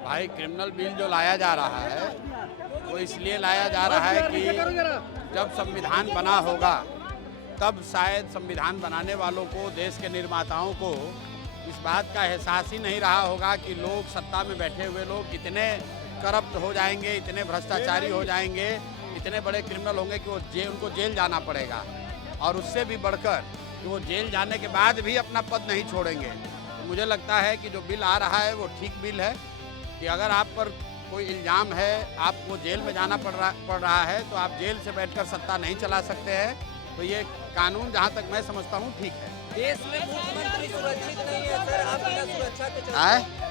भाई criminal bill जो लाया जा रहा है वो इसलिए लाया जा रहा है कि जब संविधान बना होगा तब शायद संविधान बनाने वालों को, देश के निर्माताओं को इस बात का एहसास ही नहीं रहा होगा कि लोग, सत्ता में बैठे हुए लोग इतने करप्ट हो जाएंगे, इतने भ्रष्टाचारी हो जाएंगे, इतने बड़े क्रिमिनल होंगे कि उनको जेल जाना पड़ेगा। और उससे भी बढ़कर कि वो जेल जाने के बाद भी अपना पद नहीं छोड़ेंगे। तो मुझे लगता है कि जो बिल आ रहा है वो ठीक बिल है कि अगर आप पर कोई इल्ज़ाम है, आपको जेल में जाना पड़ रहा है तो आप जेल से बैठकर सत्ता नहीं चला सकते हैं। तो ये कानून जहाँ तक मैं समझता हूँ ठीक है। देश में मुख्यमंत्री सुरक्षित नहीं है सर, आप बिना सुरक्षा के चलते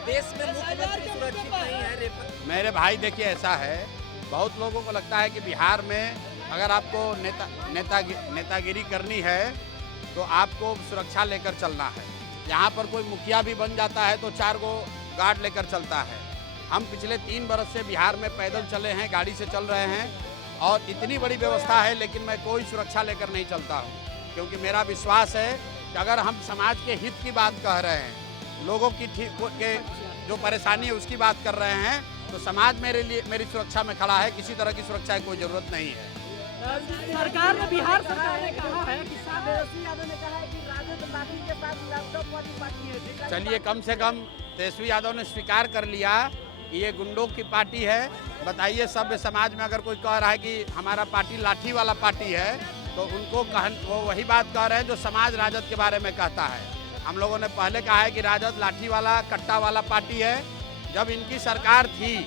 देश में मुख्यमंत्री सुरक्षित नहीं है। मेरे भाई देखिए, ऐसा है, बहुत लोगों को लगता है कि बिहार में अगर आपको नेतागिरी करनी है तो आपको सुरक्षा लेकर चलना है। यहाँ पर कोई मुखिया भी बन जाता है तो 4 गो गार्ड लेकर चलता है। हम पिछले 3 बरस से बिहार में पैदल चले हैं, गाड़ी से चल रहे हैं और इतनी बड़ी व्यवस्था है, लेकिन मैं कोई सुरक्षा लेकर नहीं चलता हूँ, क्योंकि मेरा विश्वास है कि अगर हम समाज के हित की बात कह रहे हैं, लोगों की के जो परेशानी है उसकी बात कर रहे हैं, तो समाज मेरी सुरक्षा में खड़ा है। किसी तरह की सुरक्षा की कोई ज़रूरत नहीं है। सरकार ने, बिहार सरकार ने कहा है कि तेजस्वी यादव ने कहा है कि राजद पार्टी के साथ लैपटॉप पार्टी है। चलिए, कम से कम तेजस्वी यादव ने स्वीकार कर लिया कि ये गुंडों की पार्टी है। बताइए, सभ्य समाज में अगर कोई कह रहा है कि हमारा पार्टी लाठी वाला पार्टी है, तो उनको वो वही बात कह रहे हैं जो समाज राजद के बारे में कहता है। हम लोगों ने पहले कहा है कि राजद लाठी वाला, कट्टा वाला पार्टी है। जब इनकी सरकार थी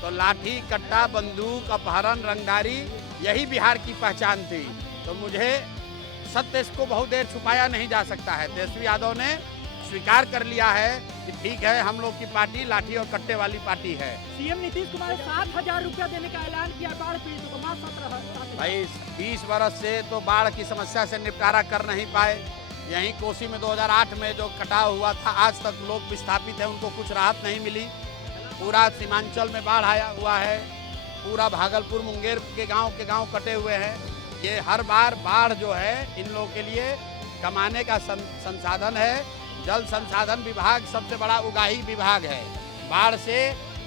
तो लाठी, कट्टा, बंदूक, अपहरण, रंगदारी यही बिहार की पहचान थी। तो मुझे सत्य इसको बहुत देर छुपाया नहीं जा सकता है। तेजस्वी यादव ने स्वीकार कर लिया है कि ठीक है, हम लोग की पार्टी लाठी और कट्टे वाली पार्टी है। सीएम नीतीश कुमार 7,000 रुपया देने का ऐलान किया बाढ़ पीड़ितों को। मात्र 17 भाई 20 बरस से तो बाढ़ की समस्या से निपटारा कर नहीं पाए। यहीं कोसी में 2008 में जो कटाव हुआ था, आज तक लोग विस्थापित हैं, उनको कुछ राहत नहीं मिली। पूरा सीमांचल में बाढ़ आया हुआ है, पूरा भागलपुर, मुंगेर के गांव कटे हुए हैं। ये हर बार बाढ़ जो है इन लोगों के लिए कमाने का संसाधन है। जल संसाधन विभाग सबसे बड़ा उगाही विभाग है। बाढ़ से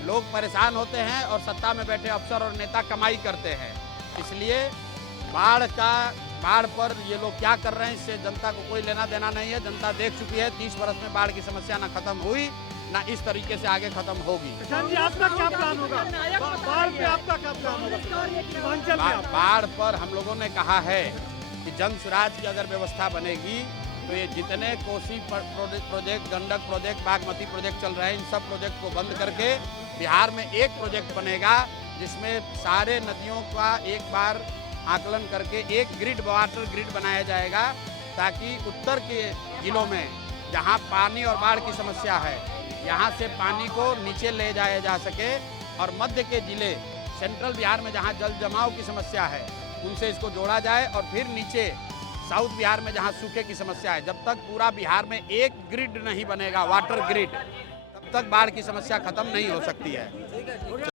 लोग परेशान होते हैं और सत्ता में बैठे अफसर और नेता कमाई करते हैं। इसलिए बाढ़ पर ये लोग क्या कर रहे हैं, इससे जनता को कोई लेना देना नहीं है। जनता देख चुकी है, 30 बरस में बाढ़ की समस्या ना खत्म हुई, ना इस तरीके से आगे खत्म होगी। आपका क्या प्लान होगा? बाढ़ पे आपका क्या प्लान होगा? बाढ़ पर हम लोगों ने कहा है कि जन स्वराज की अगर व्यवस्था बनेगी तो ये जितने Kosi project, Gandak project, Bagmati project चल रहे हैं, इन सब प्रोजेक्ट को बंद करके बिहार में एक प्रोजेक्ट बनेगा जिसमें सारे नदियों का एक बार आकलन करके एक ग्रिड, वाटर ग्रिड बनाया जाएगा, ताकि उत्तर के जिलों में जहां पानी और बाढ़ की समस्या है, यहां से पानी को नीचे ले जाया जा सके, और मध्य के जिले, सेंट्रल बिहार में जहां जल जमाव की समस्या है, उनसे इसको जोड़ा जाए। और फिर नीचे साउथ बिहार में जहां सूखे की समस्या है, जब तक पूरा बिहार में एक ग्रिड नहीं बनेगा, वाटर ग्रिड, तब तक बाढ़ की समस्या खत्म नहीं हो सकती है।